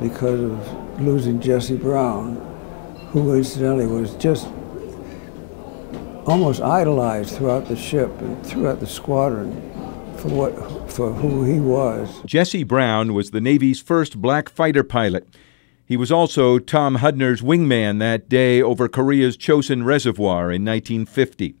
because of losing Jesse Brown, who incidentally was just almost idolized throughout the ship and throughout the squadron for who he was. Jesse Brown was the Navy's first black fighter pilot. He was also Tom Hudner's wingman that day over Korea's Chosin Reservoir in 1950.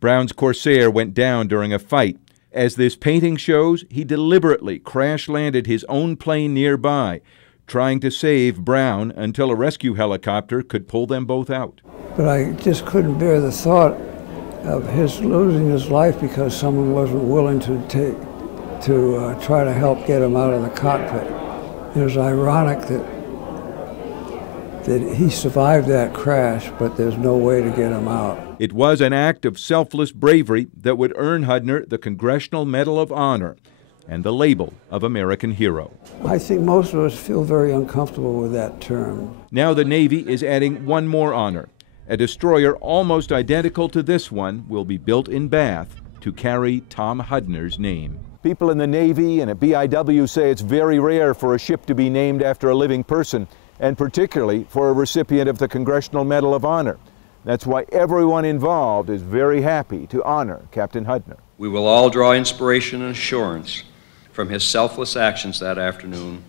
Brown's Corsair went down during a fight. As this painting shows, he deliberately crash-landed his own plane nearby, trying to save Brown until a rescue helicopter could pull them both out. But I just couldn't bear the thought of his losing his life because someone wasn't willing to try to help get him out of the cockpit. It was ironic that he survived that crash, but there's no way to get him out. It was an act of selfless bravery that would earn Hudner the Congressional Medal of Honor and the label of American hero. I think most of us feel very uncomfortable with that term. Now the Navy is adding one more honor. A destroyer almost identical to this one will be built in Bath to carry Tom Hudner's name. People in the Navy and at BIW say it's very rare for a ship to be named after a living person, and particularly for a recipient of the Congressional Medal of Honor. That's why everyone involved is very happy to honor Captain Hudner. We will all draw inspiration and assurance from his selfless actions that afternoon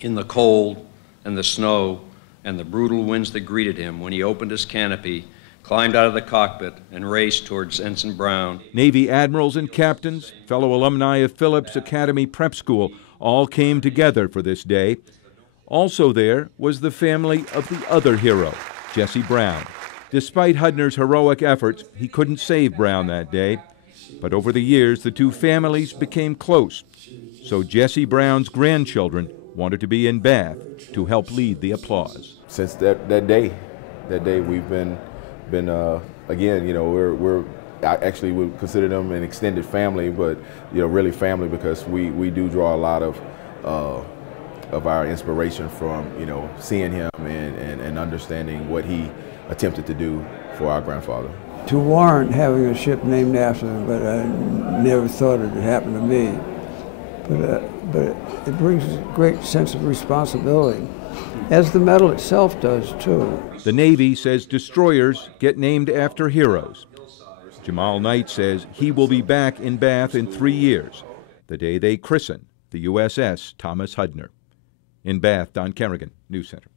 in the cold and the snow and the brutal winds that greeted him when he opened his canopy, climbed out of the cockpit, and raced towards Ensign Brown. Navy admirals and captains, fellow alumni of Phillips Academy Prep School, all came together for this day. Also there was the family of the other hero, Jesse Brown. Despite Hudner's heroic efforts, he couldn't save Brown that day. But over the years, the two families became close. So Jesse Brown's grandchildren wanted to be in Bath to help lead the applause. Since that day we've been again, you know, we're actually would consider them an extended family, but you know, really family because we do draw a lot of our inspiration from, you know, seeing him and understanding what he attempted to do for our grandfather. To warrant having a ship named after him, but I never thought it would happen to me. But it brings a great sense of responsibility, as the medal itself does, too. The Navy says destroyers get named after heroes. Jamal Knight says he will be back in Bath in 3 years, the day they christen the USS Thomas Hudner. In Bath, Don Kerrigan, News Center.